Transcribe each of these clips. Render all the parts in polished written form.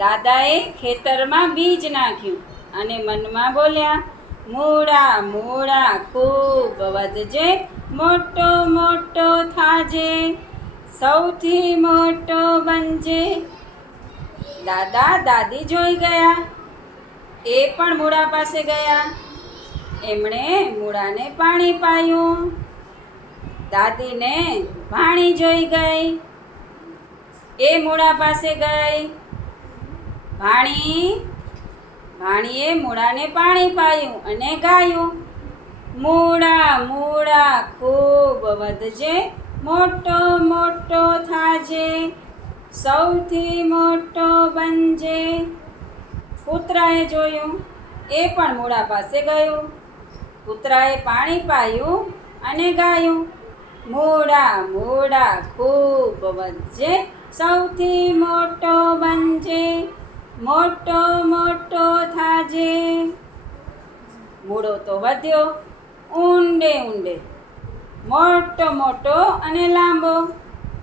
દાદાએ ખેતરમાં બીજ નાખ્યું અને મનમાં બોલ્યા, મૂળા મૂળા ખૂબ વધજે, મોટો મોટો થાજે, સૌથી મોટો બનજે. દાદા દાદી જોઈ ગયા. એ પણ મૂળા પાસે ગયા. એમણે મૂળાને પાણી પાયું. દાદીને ભાણી જોઈ ગઈ. એ મૂળા પાસે ગઈ. ભાણીએ મૂળાને પાણી પાયું અને ગાયું, મૂળા મૂળા ખૂબ વધજે, મોટો મોટો થાજે, સૌથી મોટો બનજે. કૂતરાએ જોયું. એ પણ મૂળા પાસે ગયું. કૂતરાએ પાણી પાયું અને ગાયું, મૂળા મૂળા ખૂબ વધજે, સૌથી મોટો બનજે, મોટો મોટો થાજે. મૂળો તો વધ્યો ઊંડે ઊંડે, મોટો મોટો અને લાંબો.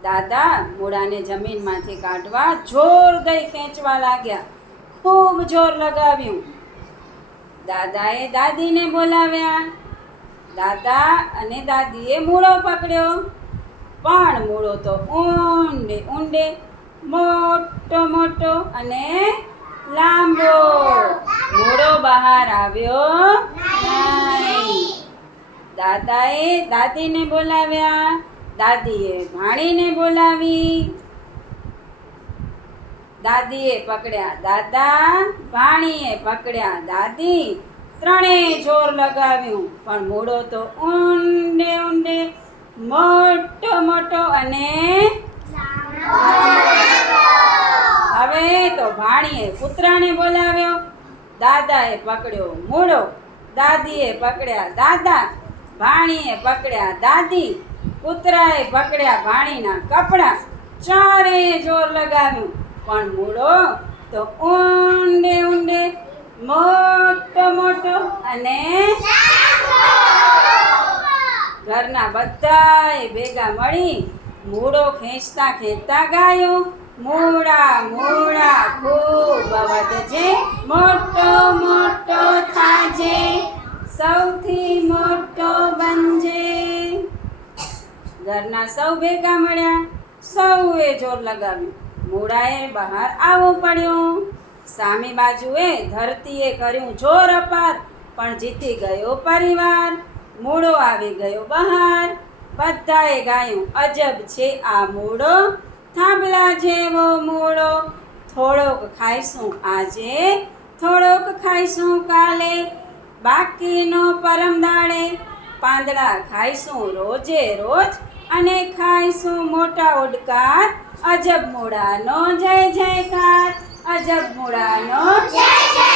દાદા મૂળાને જમીનમાંથી કાઢવા જોર દઈ ખેંચવા લાગ્યા. ખૂબ જોર લગાવ્યું. દાદાએ દાદીને બોલાવ્યા. દાદા અને દાદીએ મૂળો પકડ્યો, પણ મૂળો તો ઊંડે ઊંડે, મોટો મોટો અને લાંબો. મૂળો બહાર આવ્યો નહીં. દાદાએ દાદીને બોલાવ્યા. દાદીએ ભાણીને બોલાવી. દાદીએ પકડ્યા દાદા, ભાણીએ પકડ્યા દાદી. ત્રણેય જોર લગાવ્યું, પણ મૂળો તો ઊંડે ઊંડે, મોટો મોટો અને હવે તો ભાણીએ કૂતરાને બોલાવ્યો. દાદાએ પકડ્યો મૂળો. દાદીએ પકડ્યા દાદા. ભાણીએ પકડ્યા દાદી. કૂતરાએ પકડ્યા ભાણીના કપડાં. ચારેય જોર લગાવ્યું, પણ મૂળો તો ઊંડે ઊંડે, મોટો મોટો અને ઘરના બધાએ ભેગા મળી મૂળો ખેંચતા ખેંચતા ગાયું, મૂળા મૂળા ખૂબ વધજે, મોટો મોટો થાજે, સૌથી મોટો બનજે. ઘરના સૌ ભેગા મળ્યા. સૌએ જોર લગાવ્યું. મૂળાએ બહાર આવવું પડ્યું. સામી બાજુએ ધરતીએ કર્યું જોર અપાર, પણ જીતી ગયો પરિવાર. મૂળો આવી ગયો બહાર. બધાએ ગાયું, અજબ છે આ મૂળો, થાંભલા જેવો મૂળો. થોડોક ખાઈશું આજે, થોડોક ખાઈશું કાલે, બાકીનો પરમ દાડે. પાંદડા ખાઈશું રોજે રોજ અને ખાઈશું મોટા ઓડકાર. અજબ મૂળાનો જય જયકાર, અજબ મૂળાનો જય જય.